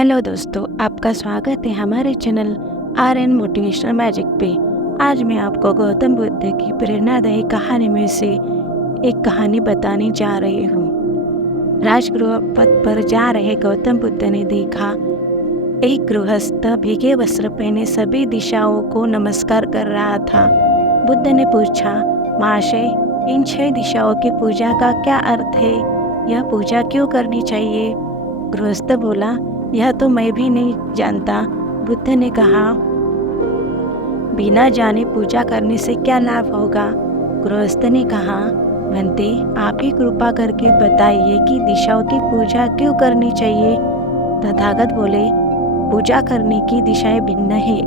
Hello दोस्तों, आपका स्वागत है हमारे चैनल RN मोटिवेशनल मैजिक पे। आज मैं आपको गौतम बुद्ध की प्रेरणादायी कहानी में से एक कहानी बताने जा रही हूँ। राजगृह पथ पर जा रहे गौतम बुद्ध ने देखा एक गृहस्थ भीगे वस्त्र पहने सभी दिशाओं को नमस्कार कर रहा था। बुद्ध ने पूछा, महाशय, इन 6 दिशाओं की पूजा का क्या अर्थ है? यह पूजा क्यों करनी चाहिए? गृहस्थ बोला, यह तो मैं भी नहीं जानता। बुद्ध ने कहा, बिना जाने पूजा करने से क्या लाभ होगा? गृहस्थ ने कहा, भंते, आप ही कृपा करके बताइए कि दिशाओं की पूजा क्यों करनी चाहिए? तथागत बोले, पूजा करने की दिशाएं भिन्न है।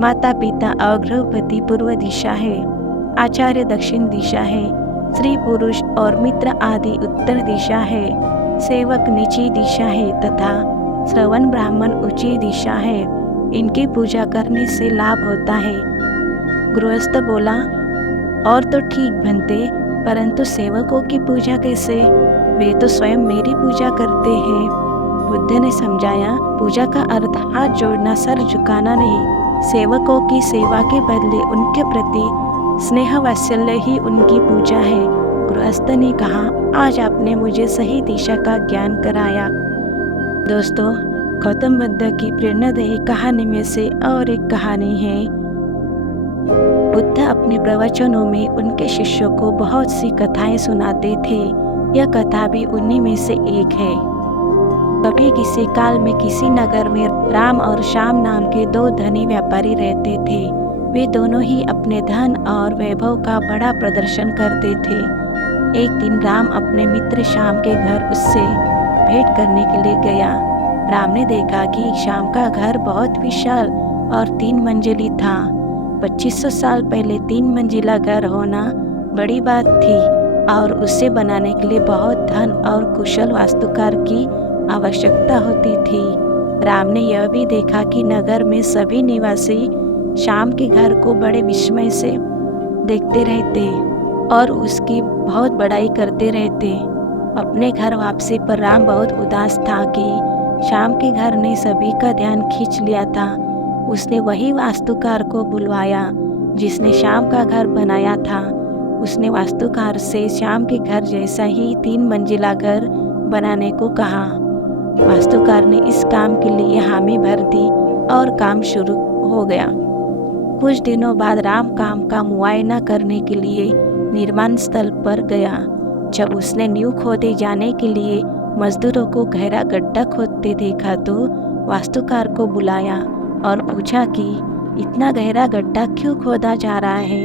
माता पिता और गृहपति पूर्व दिशा है, आचार्य दक्षिण दिशा है, स्त्री पुरुष और मित्र आदि उत्तर दिशा है, सेवक नीची दिशा है तथा श्रवण ब्राह्मण ऊंची दिशा है। इनकी पूजा करने से लाभ होता है। गृहस्थ बोला, और तो ठीक भंते, परंतु सेवकों की पूजा कैसे? वे तो स्वयं मेरी पूजा करते हैं। बुद्ध ने समझाया, पूजा का अर्थ हाथ जोड़ना, सर झुकाना नहीं। सेवकों की सेवा के बदले उनके प्रति स्नेह वात्सल्य ही उनकी पूजा है। गृहस्थ ने कहा, आज आपने मुझे सही दिशा का ज्ञान कराया। दोस्तों, गौतम बुद्ध की प्रेरणादायी कहानी में से और एक कहानी है। बुद्ध अपने प्रवचनों में उनके शिष्यों को बहुत सी कथाएं सुनाते थे। यह कथा भी उन्हीं में से एक है। कभी किसी काल में किसी नगर में राम और श्याम नाम के 2 धनी व्यापारी रहते थे। वे दोनों ही अपने धन और वैभव का बड़ा प्रदर्शन करते थे। एक दिन राम अपने मित्र श्याम के घर उससे भेंट करने के लिए गया। राम ने देखा कि श्याम का घर बहुत विशाल और 3 मंजिली था। 2500 साल पहले 3 मंजिला घर होना बड़ी बात थी और उसे बनाने के लिए बहुत धन और कुशल वास्तुकार की आवश्यकता होती थी। राम ने यह भी देखा कि नगर में सभी निवासी श्याम के घर को बड़े विस्मय से देखते रहते और उसकी बहुत बड़ाई करते रहते। अपने घर वापसी पर राम बहुत उदास था कि श्याम के घर ने सभी का ध्यान खींच लिया था। उसने वही वास्तुकार को बुलवाया जिसने श्याम का घर बनाया था। उसने वास्तुकार से श्याम के घर जैसा ही 3 मंजिला घर बनाने को कहा। वास्तुकार ने इस काम के लिए हामी भर दी और काम शुरू हो गया। कुछ दिनों बाद राम काम का मुआयना करने के लिए निर्माण स्थल पर गया। जब उसने नींव खोदे जाने के लिए मजदूरों को गहरा गड्ढा खोदते देखा तो वास्तुकार को बुलाया और पूछा कि इतना गहरा गड्ढा क्यों खोदा जा रहा है?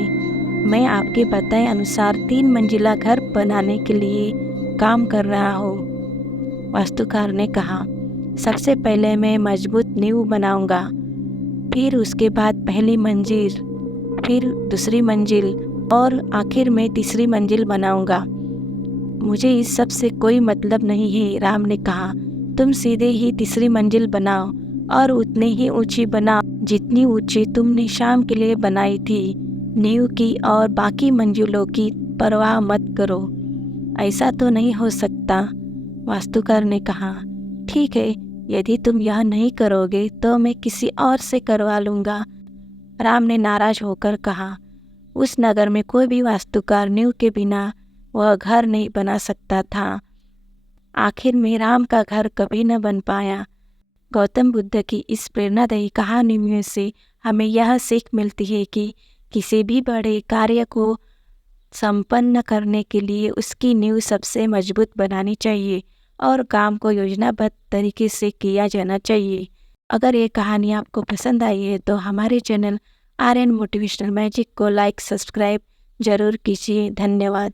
मैं आपके बताए अनुसार 3 मंजिला घर बनाने के लिए काम कर रहा हूँ। वास्तुकार ने कहा, सबसे पहले मैं मजबूत नींव बनाऊंगा, फिर उसके बाद पहली मंजिल, फिर दूसरी मंजिल और आखिर में तीसरी मंजिल बनाऊंगा। मुझे इस सब से कोई मतलब नहीं है। राम ने कहा, तुम सीधे ही तीसरी मंजिल बनाओ और उतनी ही ऊंची बनाओ जितनी ऊंची तुमने श्याम के लिए बनाई थी। नींव की और बाकी मंजिलों की परवाह मत करो। ऐसा तो नहीं हो सकता। वास्तुकार ने कहा, ठीक है, यदि तुम यह नहीं करोगे तो मैं किसी और से करवा लूँगा। राम ने नाराज होकर कहा, उस नगर में कोई भी वास्तुकार नींव के बिना वह घर नहीं बना सकता था। आखिर में राम का घर कभी न बन पाया। गौतम बुद्ध की इस प्रेरणादायी कहानी में से हमें यह सीख मिलती है कि किसी भी बड़े कार्य को संपन्न करने के लिए उसकी नींव सबसे मजबूत बनानी चाहिए और काम को योजनाबद्ध तरीके से किया जाना चाहिए। अगर ये कहानी आपको पसंद आई है तो हमारे चैनल RN मोटिवेशनल मैजिक को लाइक, सब्सक्राइब जरूर कीजिए। धन्यवाद।